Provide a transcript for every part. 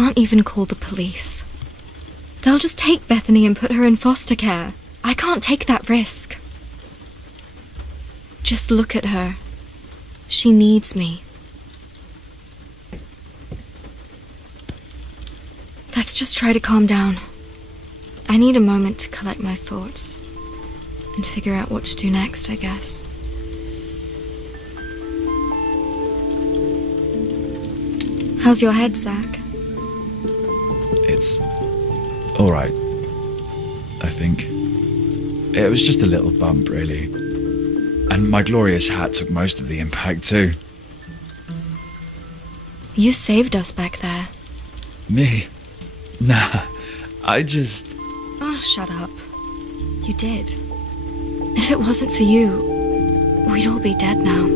can't even call the police. They'll just take Bethany and put her in foster care. I can't take that risk. Just look at her. She needs me. Let's just try to calm down. I need a moment to collect my thoughts and figure out what to do next, I guess. How's your head, Zach? It's all right, I think. It was just a little bump, really. And my glorious hat took most of the impact, too. You saved us back there. Me? Nah, I just... Oh, shut up. You did. If it wasn't for you, we'd all be dead now.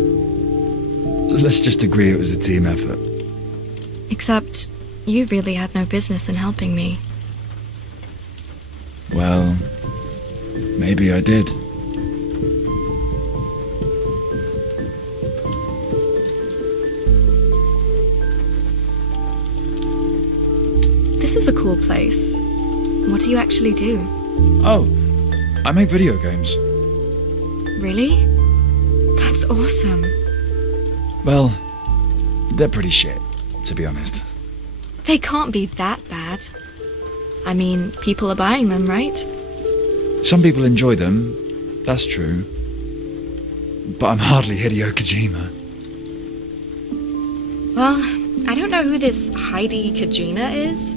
Let's just agree it was a team effort. Except, you really had no business in helping me. Well, maybe I did. This is a cool place. What do you actually do? Oh, I make video games. Really? That's awesome. Well, they're pretty shit, to be honest. They can't be that bad. I mean, people are buying them, right? Some people enjoy them, that's true. But I'm hardly Hideo Kojima. Well, I don't know who this Heidi Kojima is,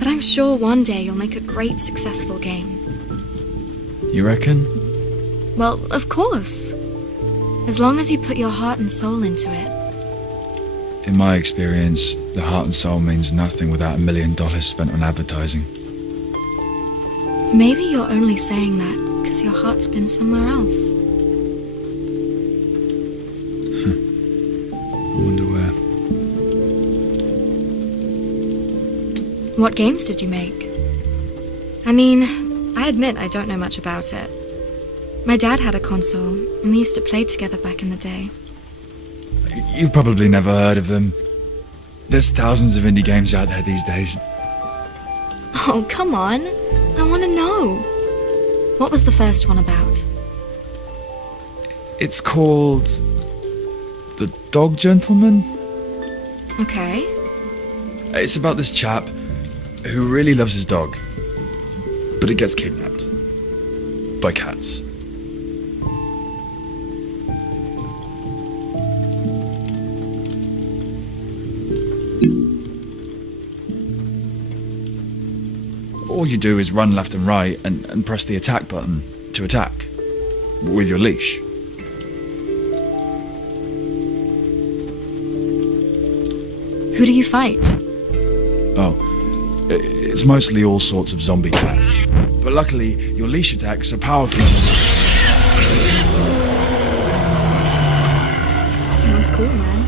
but I'm sure one day you'll make a great, successful game. You reckon? Well, of course. As long as you put your heart and soul into it. In my experience, the heart and soul means nothing without $1 million spent on advertising. Maybe you're only saying that because your heart's been somewhere else. I wonder where. What games did you make? I mean, I admit I don't know much about it. My dad had a console, and we used to play together back in the day. You've probably never heard of them. There's thousands of indie games out there these days. Oh, come on. I want to know. What was the first one about? It's called... The Dog Gentleman? Okay. It's about this chap who really loves his dog, but it gets kidnapped by cats. All you do is run left and right and press the attack button to attack with your leash. Who do you fight? Oh, it's mostly all sorts of zombie cats. But luckily, your leash attacks are powerful. Sounds cool, man.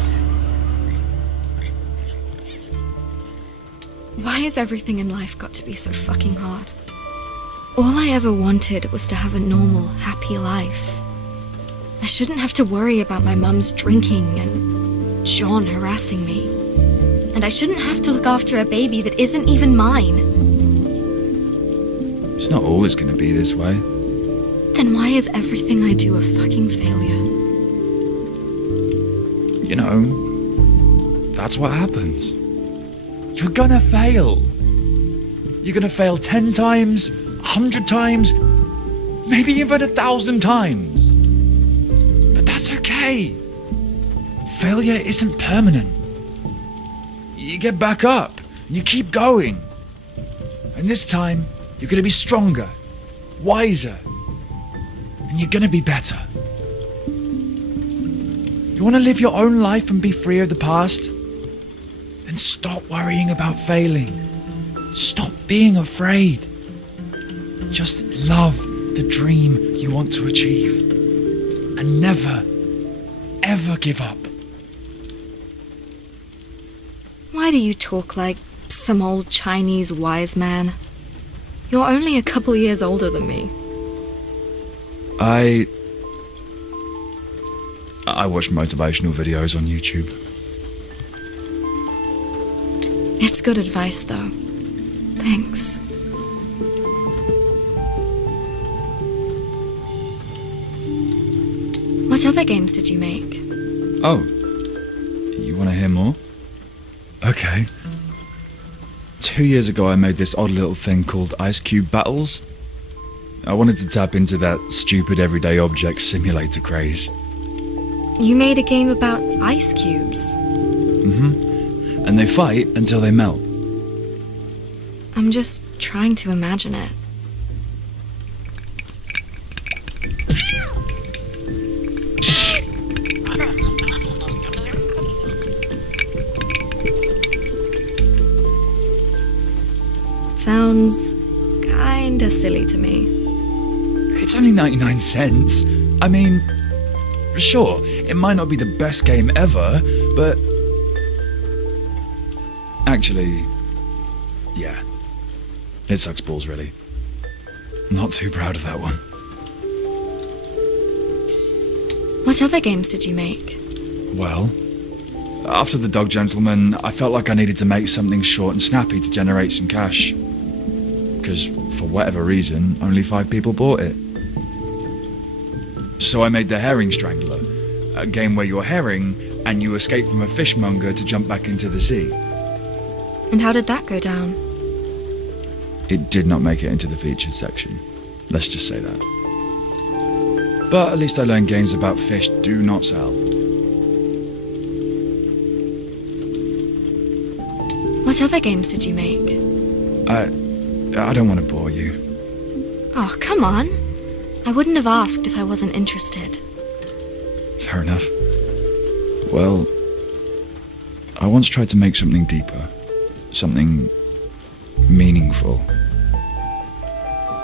Why has everything in life got to be so fucking hard? All I ever wanted was to have a normal, happy life. I shouldn't have to worry about my mum's drinking and John harassing me. And I shouldn't have to look after a baby that isn't even mine. It's not always going to be this way. Then why is everything I do a fucking failure? You know, that's what happens. You're gonna fail. You're gonna fail 10 times, 100 times, maybe even 1,000 times. But that's okay. Failure isn't permanent. You get back up and you keep going. And this time, you're gonna be stronger, wiser, and you're gonna be better. You wanna live your own life and be free of the past? Then stop worrying about failing. Stop being afraid. Just love the dream you want to achieve. And never, ever give up. Why do you talk like some old Chinese wise man? You're only a couple years older than me. I watch motivational videos on YouTube. It's good advice, though. Thanks. What other games did you make? Oh, you want to hear more? Okay. 2 years ago I made this odd little thing called Ice Cube Battles. I wanted to tap into that stupid everyday object simulator craze. You made a game about ice cubes. And they fight until they melt. I'm just trying to imagine it. Sounds kinda silly to me. It's only 99 cents. I mean, sure, it might not be the best game ever, but... Actually, yeah. It sucks balls, really. Not too proud of that one. What other games did you make? Well, after The Dog Gentleman, I felt like I needed to make something short and snappy to generate some cash. Because, for whatever reason, only 5 people bought it. So I made The Herring Strangler, a game where you're herring and you escape from a fishmonger to jump back into the sea. And how did that go down? It did not make it into the featured section. Let's just say that. But at least I learned games about fish do not sell. What other games did you make? I don't want to bore you. Oh, come on. I wouldn't have asked if I wasn't interested. Fair enough. Well, I once tried to make something deeper. Something meaningful.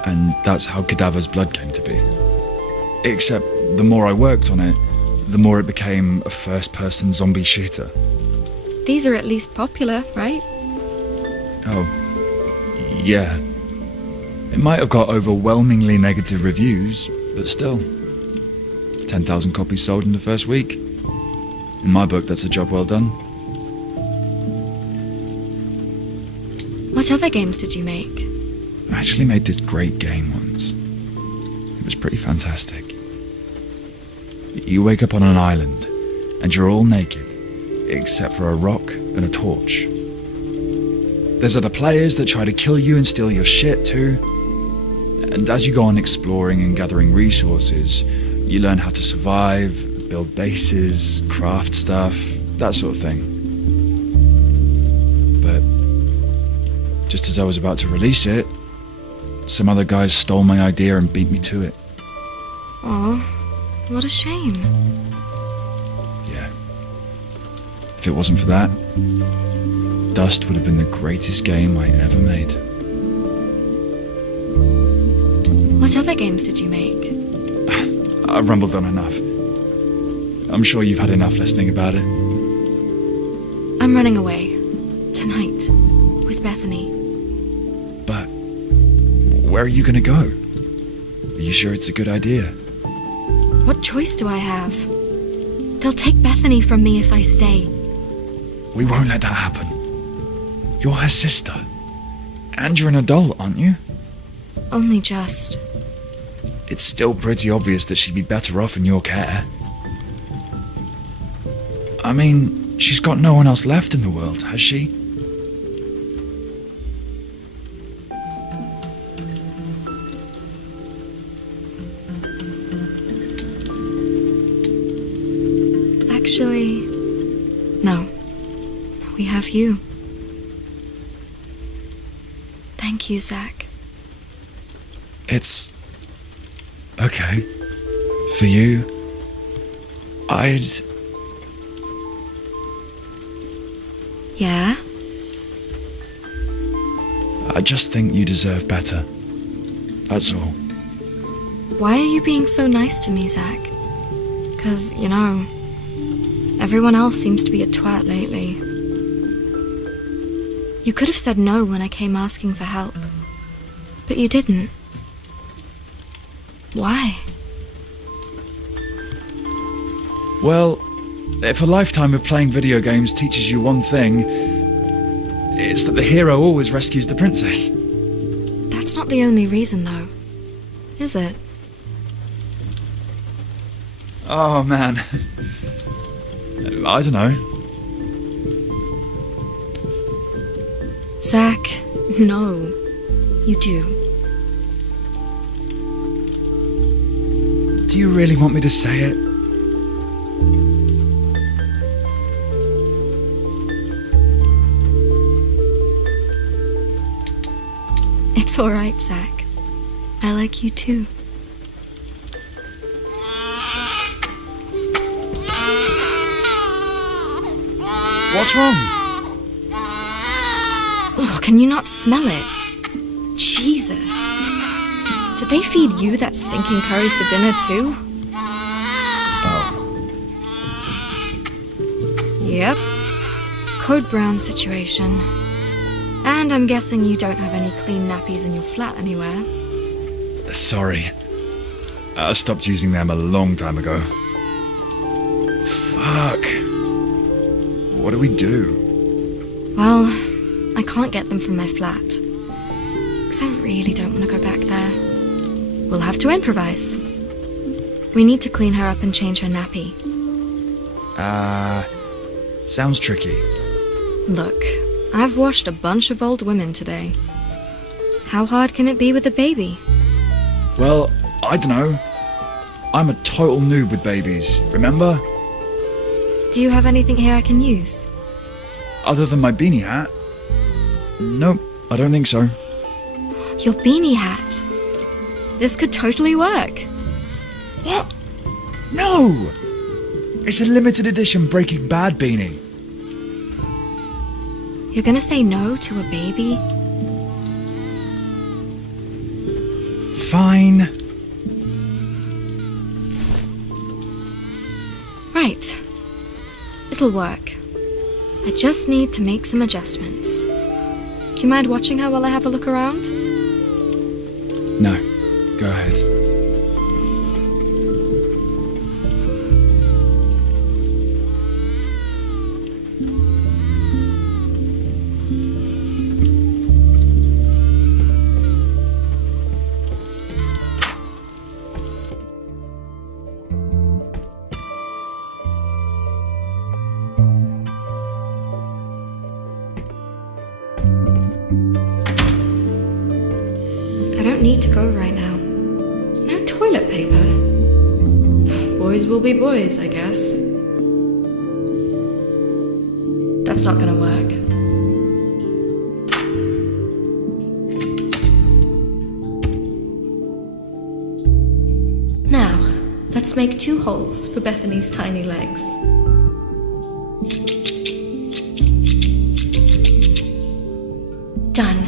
And that's how Cadaver's Blood came to be. Except the more I worked on it, the more it became a first-person zombie shooter. These are at least popular, right? Oh, yeah. It might have got overwhelmingly negative reviews, but still. 10,000 copies sold in the first week. In my book, that's a job well done. What other games did you make? I actually made this great game once. It was pretty fantastic. You wake up on an island, and you're all naked, except for a rock and a torch. There's other players that try to kill you and steal your shit too. And as you go on exploring and gathering resources, you learn how to survive, build bases, craft stuff, that sort of thing. But just as I was about to release it, some other guys stole my idea and beat me to it. Oh, what a shame. Yeah. If it wasn't for that, Dust would have been the greatest game I ever made. What other games did you make? I've rumbled on enough. I'm sure you've had enough listening about it. I'm running away. Tonight. With Bethany. But where are you gonna go? Are you sure it's a good idea? What choice do I have? They'll take Bethany from me if I stay. We won't let that happen. You're her sister. And you're an adult, aren't you? Only just. It's still pretty obvious that she'd be better off in your care. I mean, she's got no one else left in the world, has she? Actually, no. We have you. Thank you, Zach. It's... okay. For you, I'd... Yeah? I just think you deserve better. That's all. Why are you being so nice to me, Zach? 'Cause, you know, everyone else seems to be a twat lately. You could have said no when I came asking for help. But you didn't. Why? Well, if a lifetime of playing video games teaches you one thing, It's that the hero always rescues the princess. That's not the only reason, though, is it? Oh, man. I don't know. Zach, no. You do. Do you really want me to say it? It's alright, Zach. I like you too. What's wrong? Oh, can you not smell it? Jesus. Did they feed you that stinking curry for dinner too? Yep. Code Brown situation. And I'm guessing you don't have any clean nappies in your flat anywhere. Sorry. I stopped using them a long time ago. Fuck. What do we do? Well, I can't get them from my flat. Because I really don't want to go back there. We'll have to improvise. We need to clean her up and change her nappy. Sounds tricky. Look, I've washed a bunch of old women today. How hard can it be with a baby? Well, I don't know. I'm a total noob with babies, remember? Do you have anything here I can use? Other than my beanie hat? Nope, I don't think so. Your beanie hat. This could totally work. What? No! It's a limited edition Breaking Bad beanie. You're gonna say no to a baby? Fine. Right. It'll work. I just need to make some adjustments. Do you mind watching her while I have a look around? No, go ahead. I don't need to go right now. No toilet paper. Boys will be boys, I guess. That's not gonna work. Now, let's make 2 holes for Bethany's tiny legs. Done.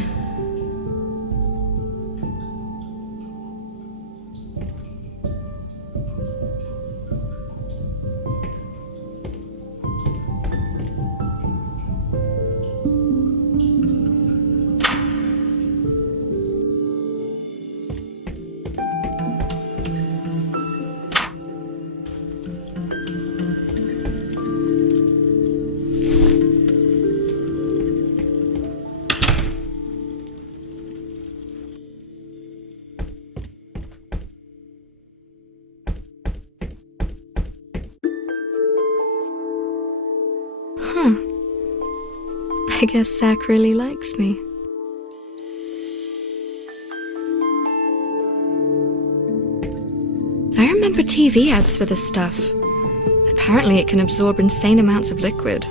I guess Zach really likes me. I remember TV ads for this stuff. Apparently it can absorb insane amounts of liquid.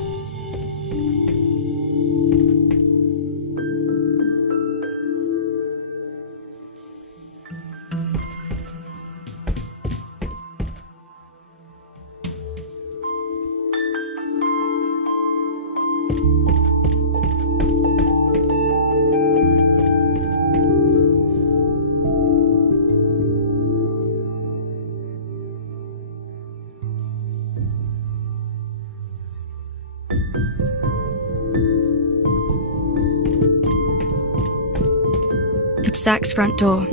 It's Zach's front door.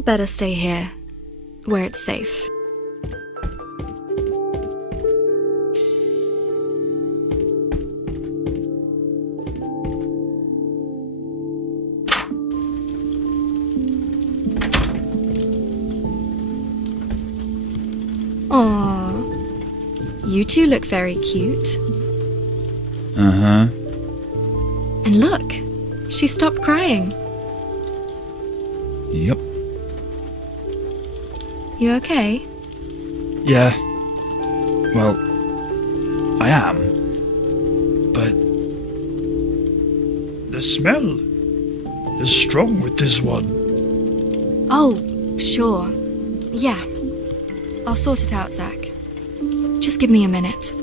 I'll better stay here, where it's safe. Aww. You two look very cute. Uh-huh. And look, she stopped crying. Yep. You okay? Yeah. Well, I am. But the smell is strong with this one. Oh, sure. Yeah. I'll sort it out, Zach. Just give me a minute.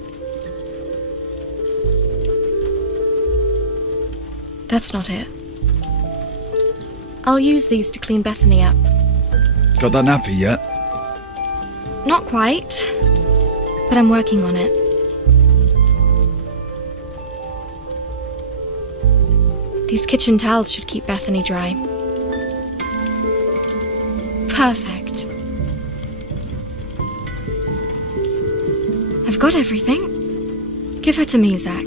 That's not it. I'll use these to clean Bethany up. Got that nappy yet? Not quite, but I'm working on it. These kitchen towels should keep Bethany dry. Perfect. I've got everything. Give her to me, Zach.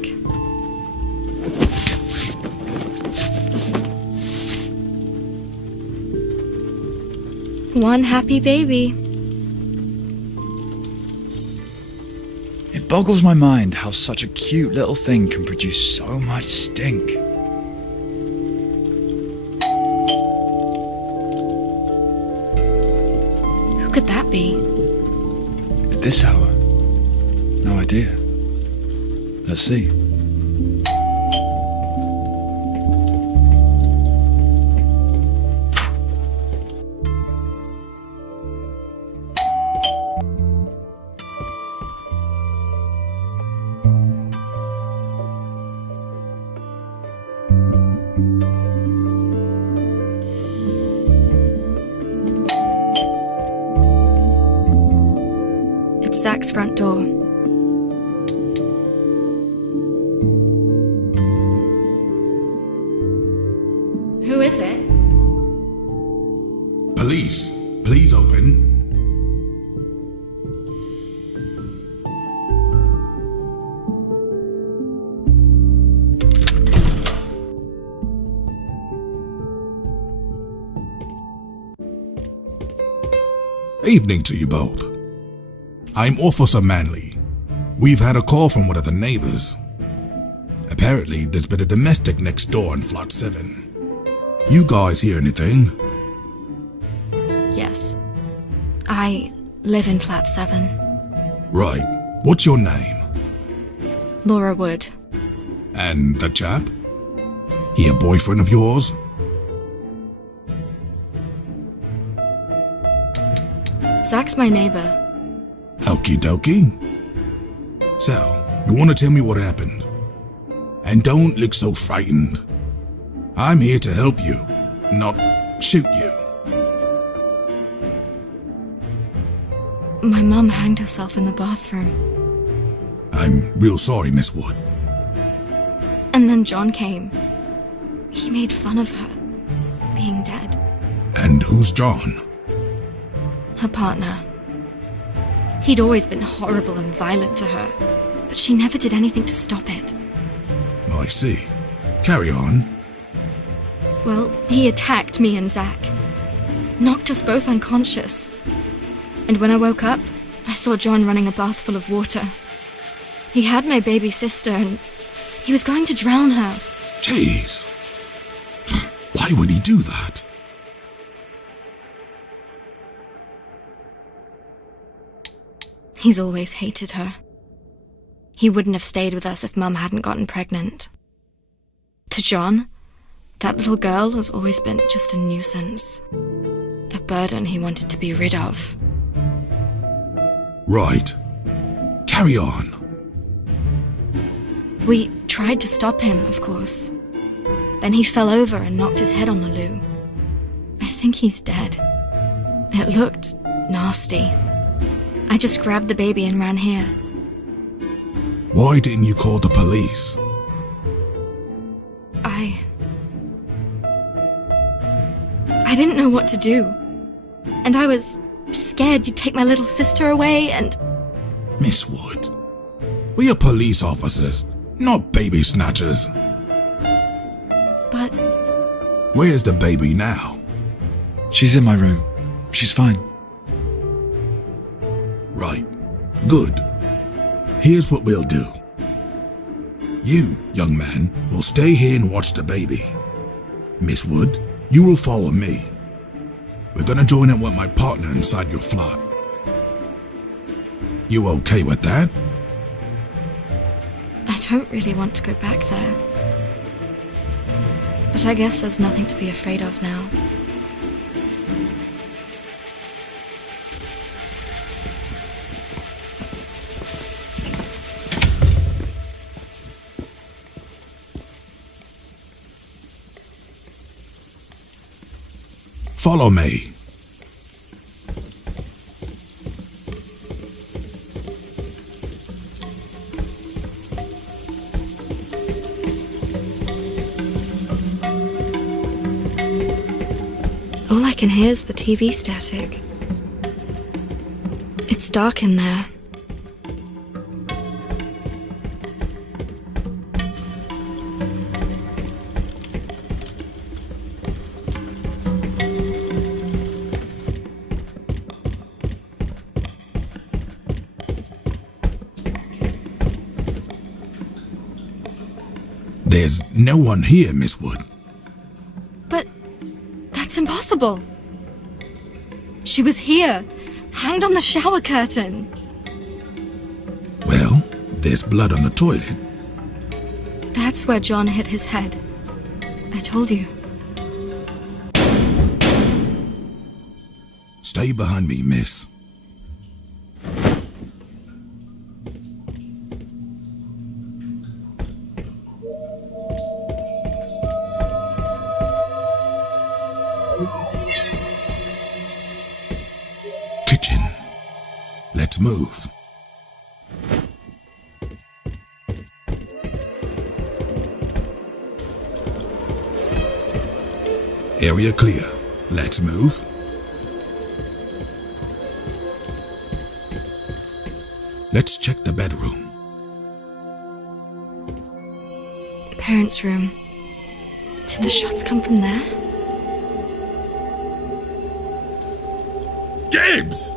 One happy baby. It boggles my mind how such a cute little thing can produce so much stink. Who could that be? At this hour? No idea. Let's see. It's Zach's front door. Who is it? Police, please open. Evening to you both. I'm Officer Manley. We've had a call from one of the neighbors. Apparently, there's been a domestic next door in Flat 7. You guys hear anything? Yes. I live in flat 7. Right. What's your name? Laura Wood. And the chap? He a boyfriend of yours? Zach's my neighbor. Okie dokie. So, you want to tell me what happened? And don't look so frightened. I'm here to help you, not shoot you. My mum hanged herself in the bathroom. I'm real sorry, Miss Wood. And then John came. He made fun of her being dead. And who's John? Her partner. He'd always been horrible and violent to her, but she never did anything to stop it. I see. Carry on. Well, he attacked me and Zach. Knocked us both unconscious. And when I woke up, I saw John running a bath full of water. He had my baby sister and he was going to drown her. Jeez. Why would he do that? He's always hated her. He wouldn't have stayed with us if Mum hadn't gotten pregnant. To John, that little girl has always been just a nuisance. A burden he wanted to be rid of. Right. Carry on. We tried to stop him, of course. Then he fell over and knocked his head on the loo. I think he's dead. It looked nasty. I just grabbed the baby and ran here. Why didn't you call the police? I didn't know what to do. and I was scared you'd take my little sister away, and... Miss Wood, we are police officers, not baby snatchers. But... Where's the baby now? She's in my room. She's fine. Right. Good. Here's what we'll do. You, young man, will stay here and watch the baby. Miss Wood, you will follow me. We're gonna join in with my partner inside your flat. You okay with that? I don't really want to go back there. But I guess there's nothing to be afraid of now. Follow me. All I can hear is the TV static. It's dark in there. There's no one here, Miss Wood. But that's impossible. She was here, hanged on the shower curtain. Well, there's blood on the toilet. That's where John hit his head. I told you. Stay behind me, miss. Kitchen. Let's move. Area clear. Let's move. Let's check the bedroom. Parents' room. Did the shots come from there? Gibbs!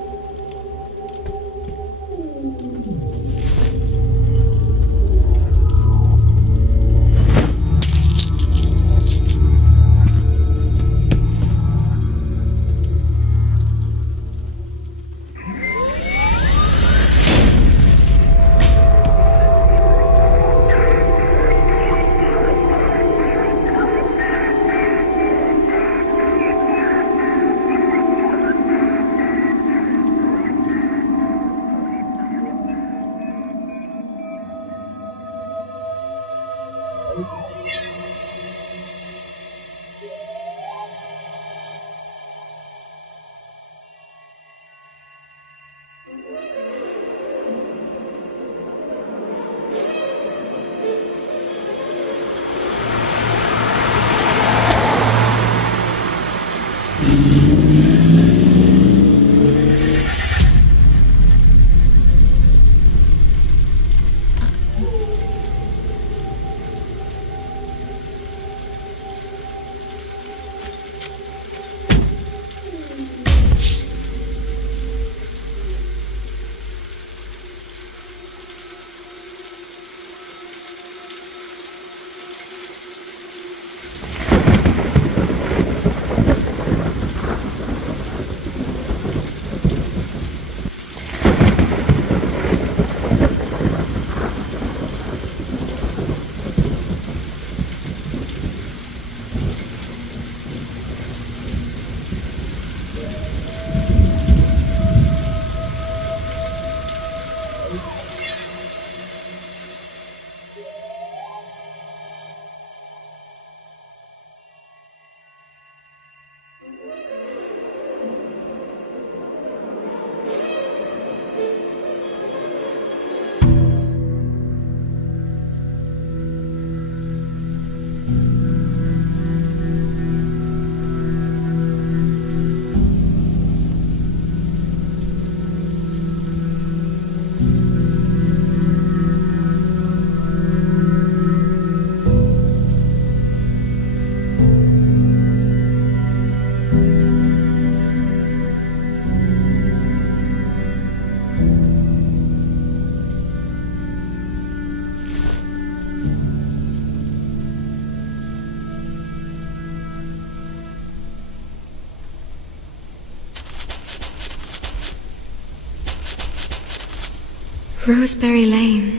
Roseberry Lane.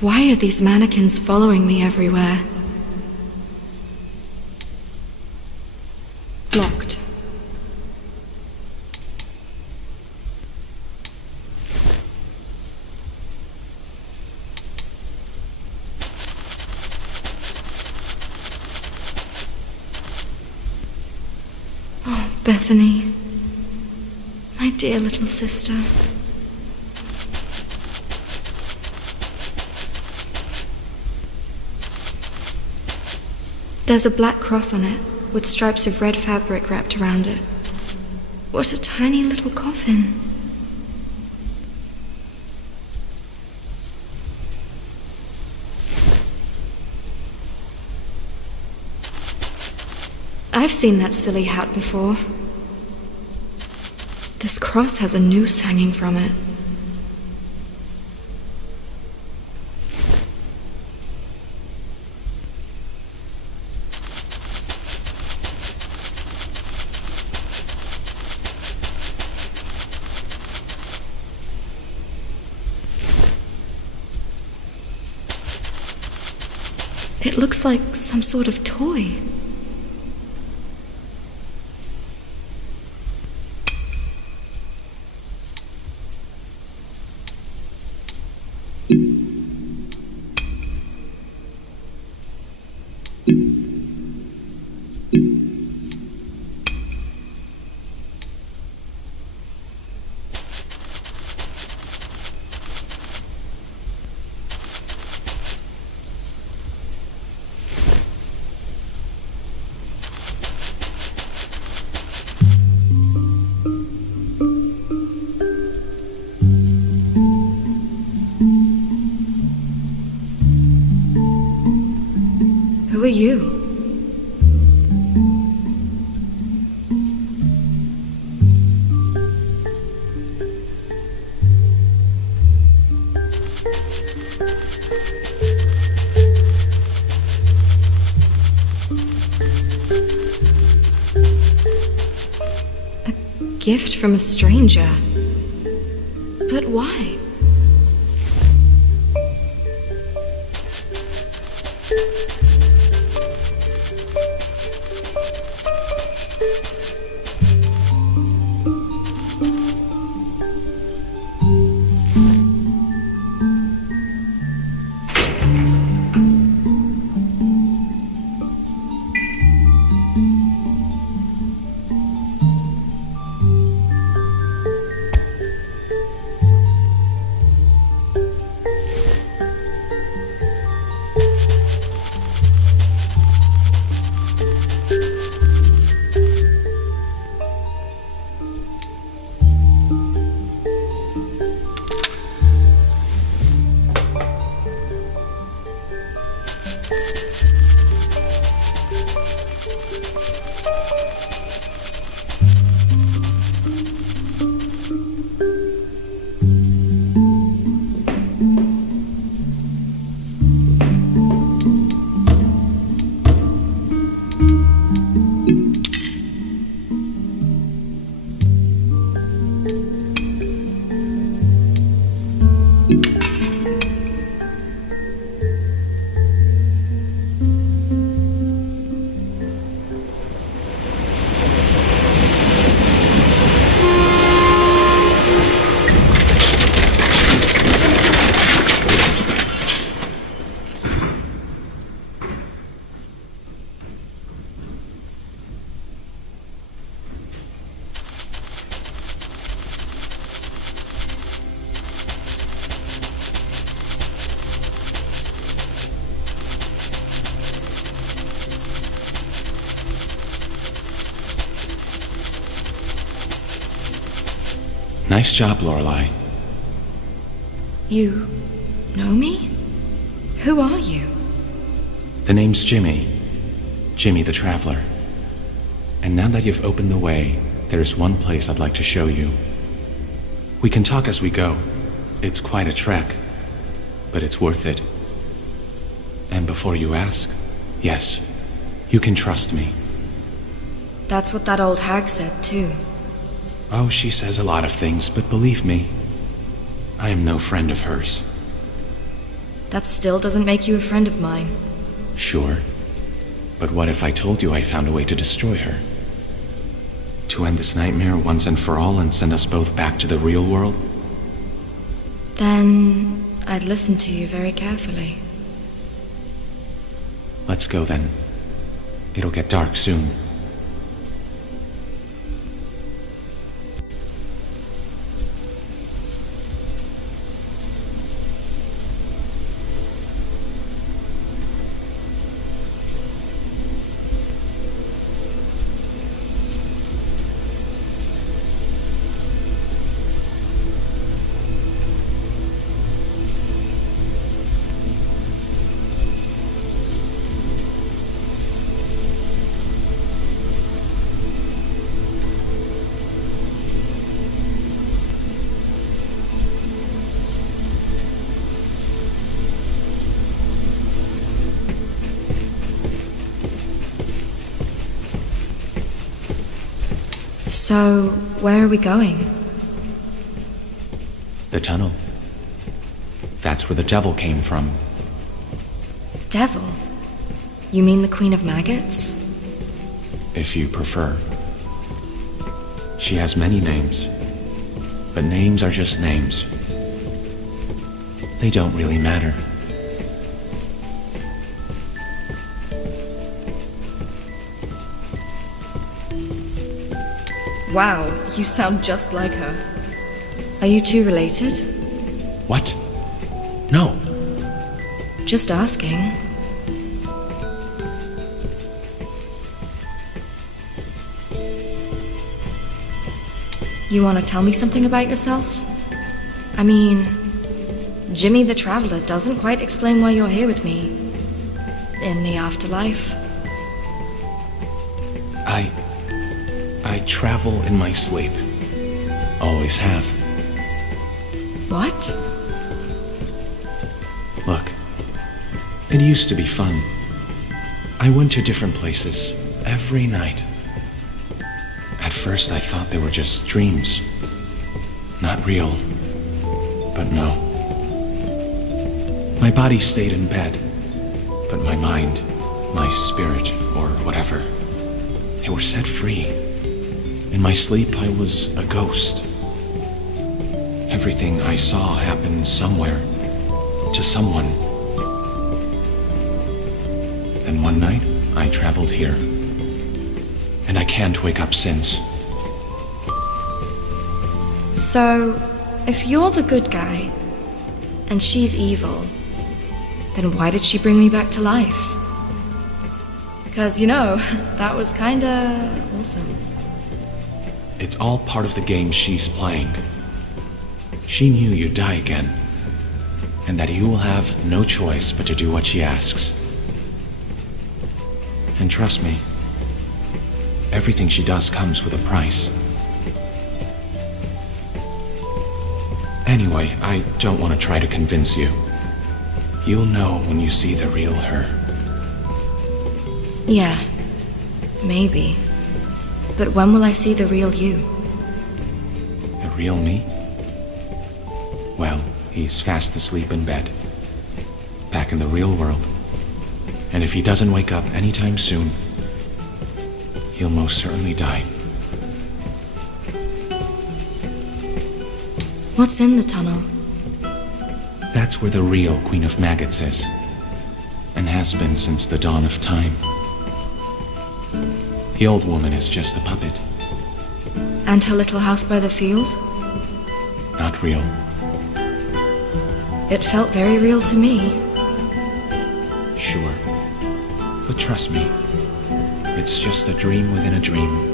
Why are these mannequins following me everywhere? Locked. Oh, Bethany. My dear little sister. There's a black cross on it, with stripes of red fabric wrapped around it. What a tiny little coffin. I've seen that silly hat before. This cross has a noose hanging from it. It looks like some sort of toy. Who are you? A gift from a stranger? But why? Nice job, Lorelai. You know me? Who are you? The name's Jimmy. Jimmy the Traveler. And now that you've opened the way, there's one place I'd like to show you. We can talk as we go. It's quite a trek, but it's worth it. And before you ask, yes, you can trust me. That's what that old hag said, too. Oh, she says a lot of things, but believe me, I am no friend of hers. That still doesn't make you a friend of mine. Sure. But what if I told you I found a way to destroy her? To end this nightmare once and for all and send us both back to the real world? Then I'd listen to you very carefully. Let's go then. It'll get dark soon. So, where are we going? The tunnel. That's where the devil came from. Devil? You mean the Queen of Maggots? If you prefer. She has many names, but names are just names. They don't really matter. Wow, you sound just like her. Are you two related? What? No. Just asking. You want to tell me something about yourself? I mean, Jimmy the Traveler doesn't quite explain why you're here with me. In the afterlife. I travel in my sleep. Always have. What? Look, it used to be fun. I went to different places every night. At first I thought they were just dreams. Not real. But no. My body stayed in bed, but my mind, my spirit, or whatever, they were set free. In my sleep, I was a ghost. Everything I saw happened somewhere, to someone. Then one night, I traveled here. And I can't wake up since. So, if you're the good guy, and she's evil, then why did she bring me back to life? Because, that was kinda awesome. It's all part of the game she's playing. She knew you'd die again, and that you will have no choice but to do what she asks. And trust me, everything she does comes with a price. Anyway, I don't want to try to convince you. You'll know when you see the real her. Yeah, maybe. But when will I see the real you? The real me? Well, he's fast asleep in bed. Back in the real world. And if he doesn't wake up anytime soon, he'll most certainly die. What's in the tunnel? That's where the real Queen of Maggots is, and has been since the dawn of time. The old woman is just a puppet. And her little house by the field? Not real. It felt very real to me. Sure. But trust me, it's just a dream within a dream.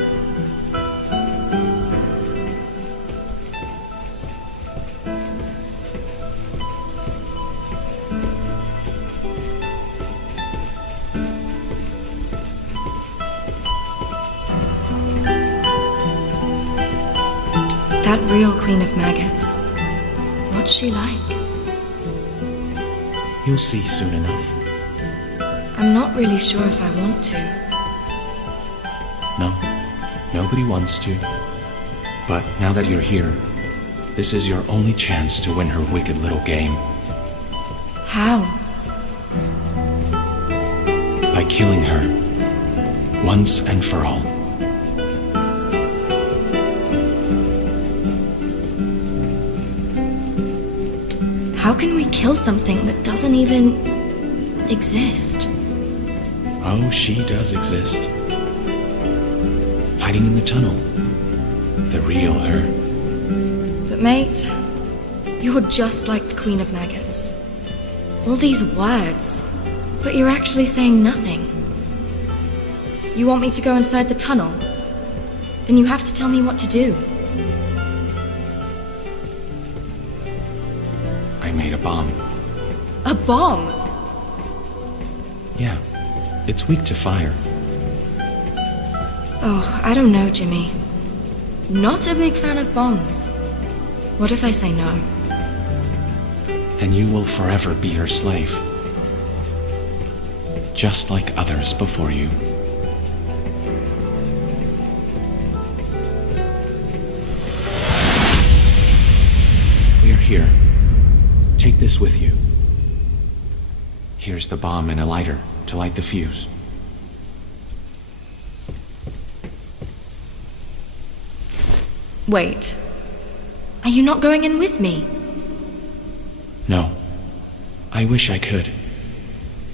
That real Queen of Maggots. What's she like? You'll see soon enough. I'm not really sure if I want to. No? Nobody wants to. But now that you're here, this is your only chance to win her wicked little game. How? By killing her, once and for all. How can we kill something that doesn't even exist? Oh, she does exist. Hiding in the tunnel. The real her. But mate, you're just like the Queen of Maggots. All these words, but you're actually saying nothing. You want me to go inside the tunnel? Then you have to tell me what to do. I made a bomb. A bomb? Yeah, it's weak to fire. Oh, I don't know, Jimmy. Not a big fan of bombs. What if I say no? Then you will forever be her slave. Just like others before you. We are here. Take this with you. Here's the bomb and a lighter to light the fuse. Wait. Are you not going in with me? No. I wish I could.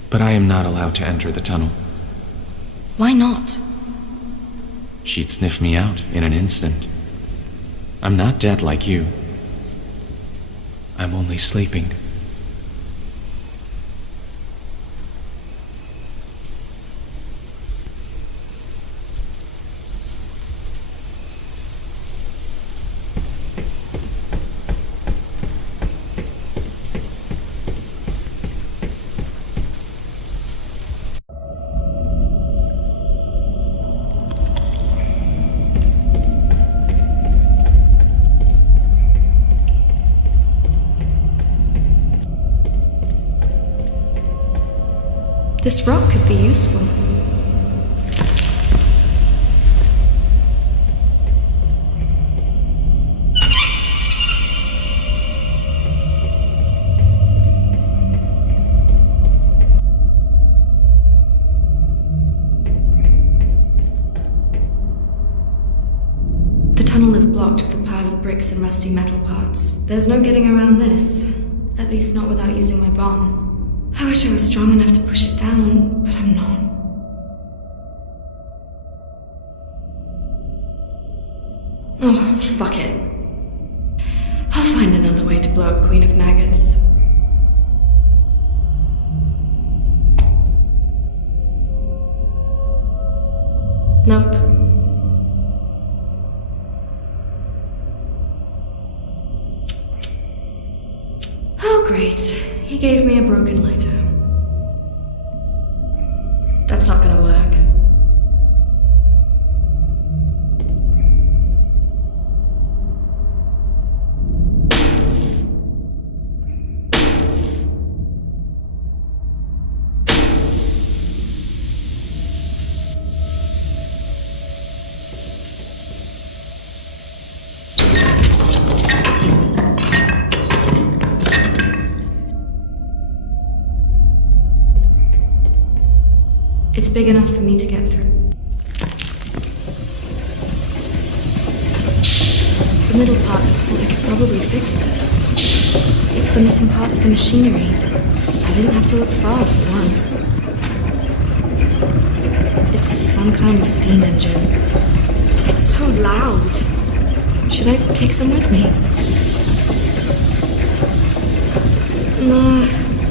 But I am not allowed to enter the tunnel. Why not? She'd sniff me out in an instant. I'm not dead like you. I'm only sleeping. This rock could be useful. The tunnel is blocked with a pile of bricks and rusty metal parts. There's no getting around this, at least not without using my bomb. I wish I was strong enough to push it down, but I'm not. Oh, fuck it. I'll find another way to blow up Queen of Maggots. Nope. Oh, great. He gave me a broken lighter. That's not gonna work. It's big enough for me to get through. The middle part is full. I could probably fix this. It's the missing part of the machinery. I didn't have to look far for once. It's some kind of steam engine. It's so loud. Should I take some with me? Nah,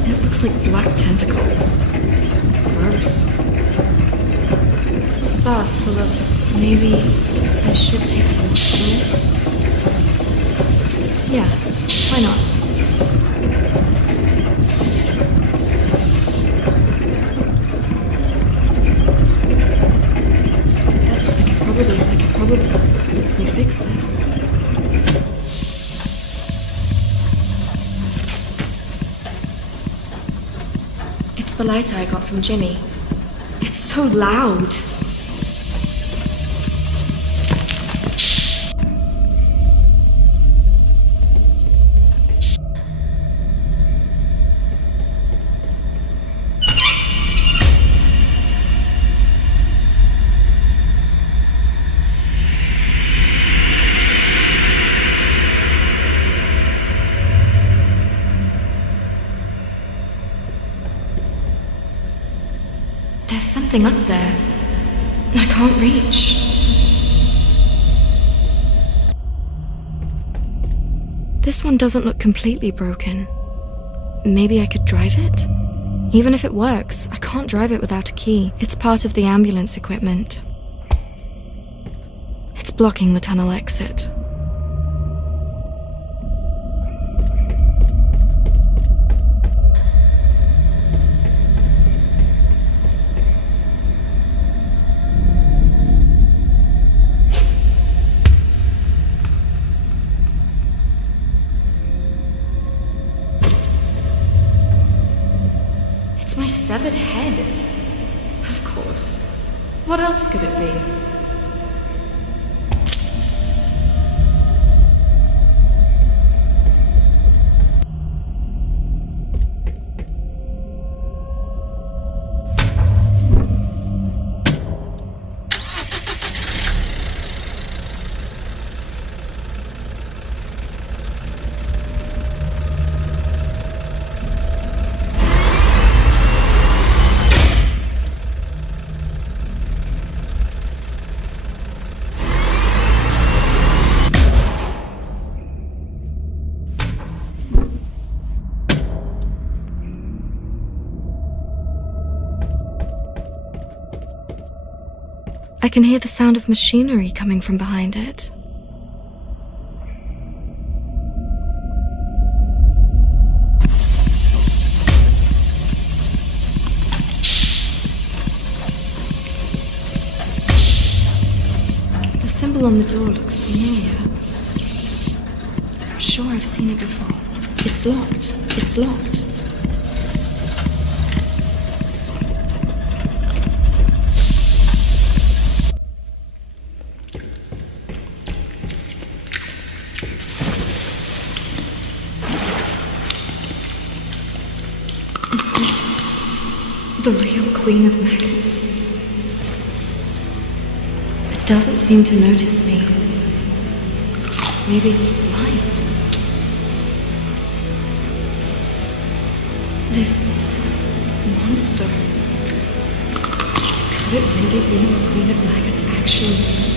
it looks like black tentacles. Gross. A bath full of... maybe I should take some too? Yeah, why not? That's what I could probably fix this. It's the lighter I got from Jimmy. It's so loud. There's something up there. I can't reach. This one doesn't look completely broken. Maybe I could drive it? Even if it works, I can't drive it without a key. It's part of the ambulance equipment. It's blocking the tunnel exit. It's my severed head. Of course. What else could it be? I can hear the sound of machinery coming from behind it. The symbol on the door looks familiar. I'm sure I've seen it before. It's locked. It's locked. Is this the real Queen of Maggots? It doesn't seem to notice me. Maybe it's blind. This monster. Could it really be what Queen of Maggots actually is?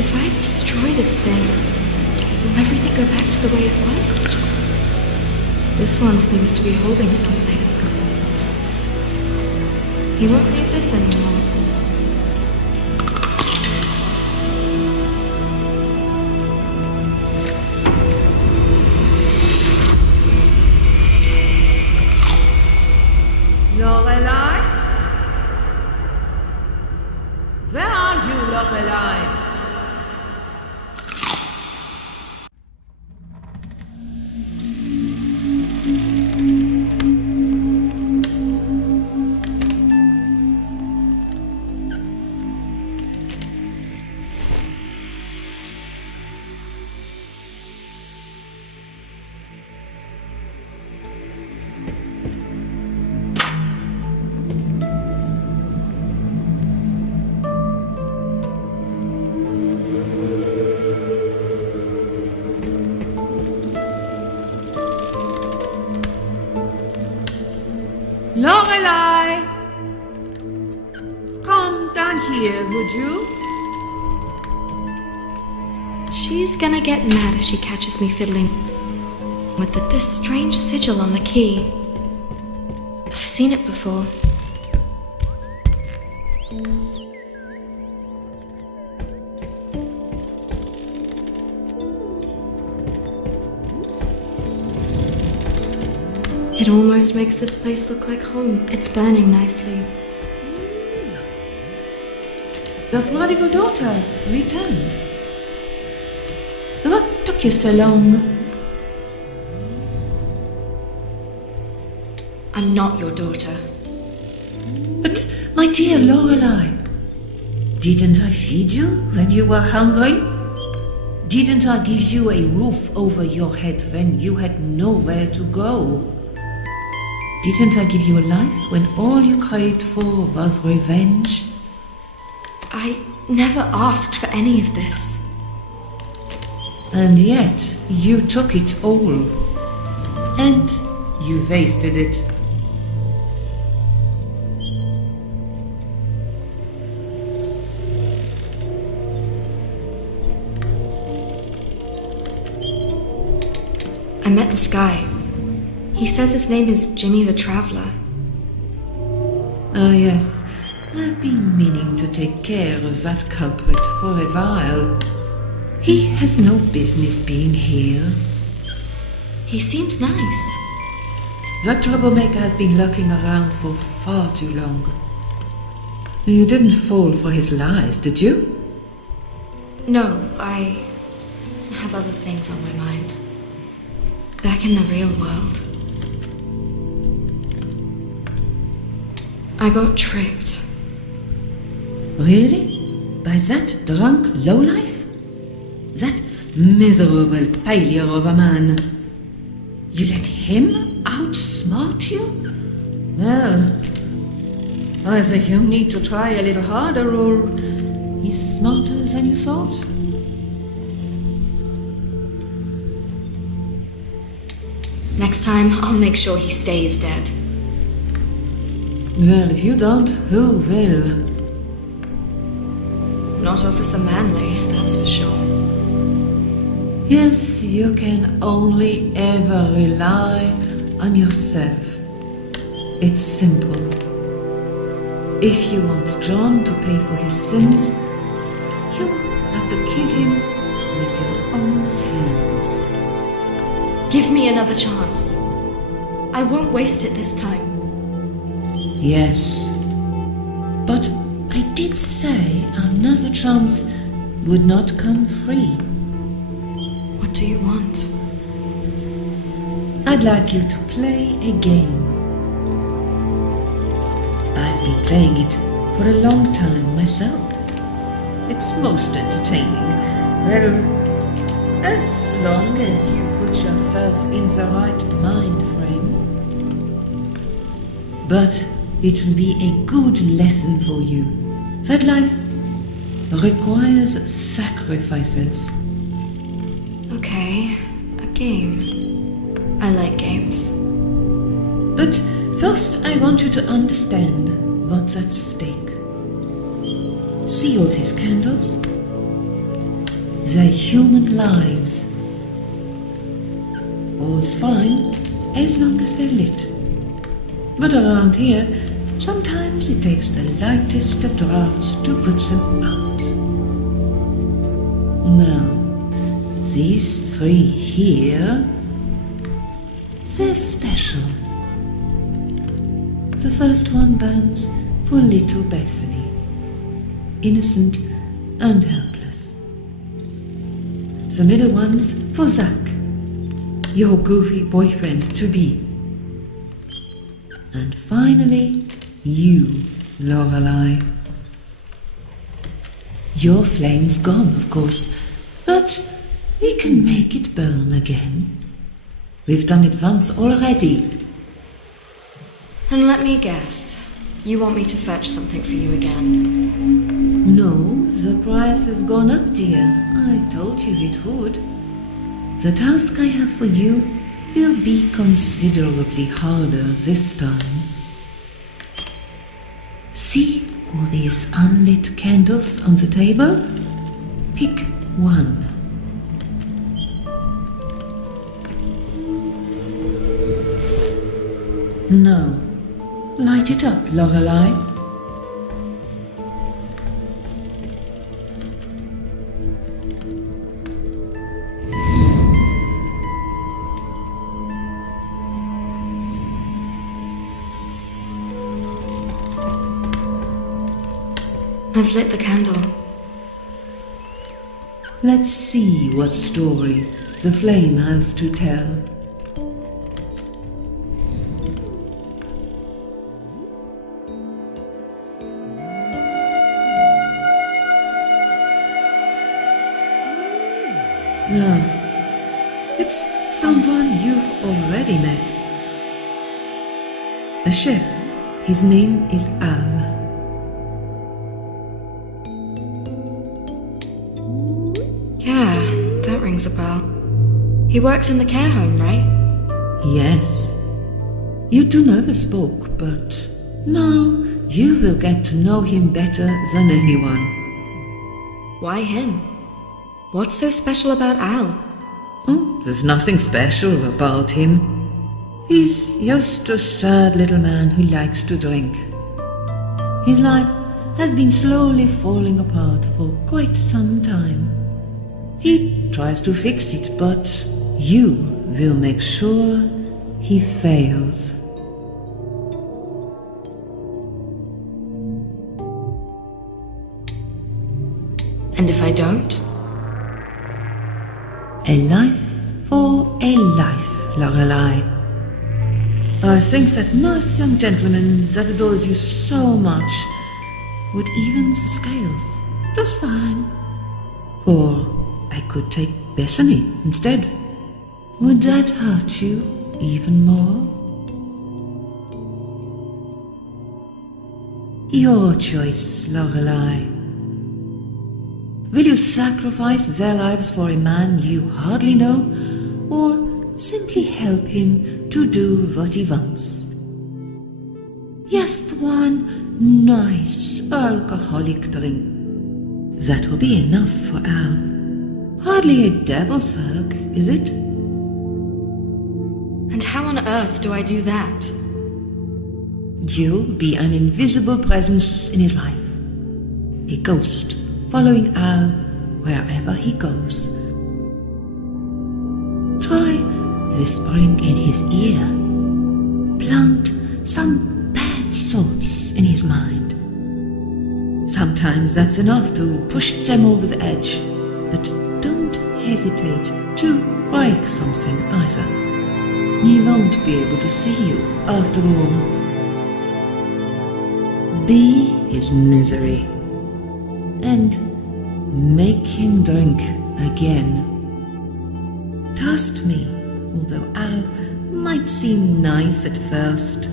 If I destroy this thing, will everything go back to the way it was? This one seems to be holding something. He won't need this anymore. Lorelai? Where are you, Lorelai? Lorelai! Come down here, would you? She's gonna get mad if she catches me fiddling with this strange sigil on the key. I've seen it before. It almost makes this place look like home. It's burning nicely. The prodigal daughter returns. What took you so long? I'm not your daughter. But, my dear Lorelai, didn't I feed you when you were hungry? Didn't I give you a roof over your head when you had nowhere to go? Didn't I give you a life when all you craved for was revenge? I never asked for any of this. And yet, you took it all. And you wasted it. I met this guy. He says his name is Jimmy the Traveler. Ah, yes. I've been meaning to take care of that culprit for a while. He has no business being here. He seems nice. That troublemaker has been lurking around for far too long. You didn't fall for his lies, did you? No, I have other things on my mind. Back in the real world, I got tricked. Really? By that drunk lowlife? That miserable failure of a man? You let him outsmart you? Well, either you need to try a little harder or he's smarter than you thought. Next time, I'll make sure he stays dead. Well, if you don't, who will? Not Officer Manley, that's for sure. Yes, you can only ever rely on yourself. It's simple. If you want John to pay for his sins, you have to kill him with your own hands. Give me another chance. I won't waste it this time. Yes, but I did say another chance would not come free. What do you want? I'd like you to play a game. I've been playing it for a long time myself. It's most entertaining. Well, as long as you put yourself in the right mind frame. But it'll be a good lesson for you that life requires sacrifices. Okay, a game. I like games. But first I want you to understand what's at stake. See all these candles? They're human lives. All's fine as long as they're lit. But around here, sometimes it takes the lightest of drafts to put them out. Now, these three here, they're special. The first one burns for little Bethany, innocent and helpless. The middle one's for Zach, your goofy boyfriend-to-be. And finally, you, Lorelai. Your flame's gone, of course, but we can make it burn again. We've done it once already. And let me guess, you want me to fetch something for you again? No, the price has gone up, dear. I told you it would. The task I have for you will be considerably harder this time. See all these unlit candles on the table? Pick one. Now, light it up, Lorelai. I've lit the candle. Let's see what story the flame has to tell. It's someone you've already met. A chef. His name is Al. Yeah, that rings a bell. He works in the care home, right? Yes. You two never spoke, but now you will get to know him better than anyone. Why him? What's so special about Al? Oh, there's nothing special about him. He's just a sad little man who likes to drink. His life has been slowly falling apart for quite some time. He tries to fix it, but you will make sure he fails. And if I don't? A life for a life, Lorelai. I think that nice young gentleman that adores you so much would even the scales just fine. Or I could take Bethany instead. Would that hurt you even more? Your choice, Lorelai. Will you sacrifice their lives for a man you hardly know, or simply help him to do what he wants? Just one nice alcoholic drink. That will be enough for Al. Hardly a devil's work, is it? And how on earth do I do that? You'll be an invisible presence in his life. A ghost following Al wherever he goes. Try whispering in his ear. Plant some bad thoughts in his mind. Sometimes that's enough to push them over the edge, but don't hesitate to break something either. He won't be able to see you after all. Be his misery and make him drink again. Trust me, although Al might seem nice at first,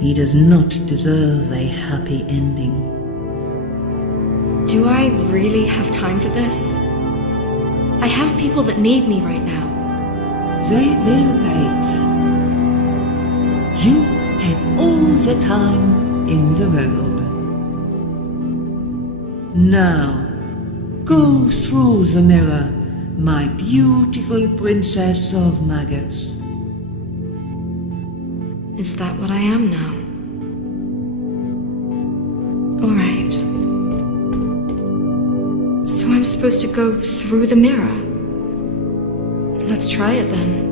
he does not deserve a happy ending. Do I really have time for this? I have people that need me right now. They will wait. You have all the time in the world. Now, go through the mirror, my beautiful princess of maggots. Is that what I am now? Alright. So I'm supposed to go through the mirror. Let's try it then.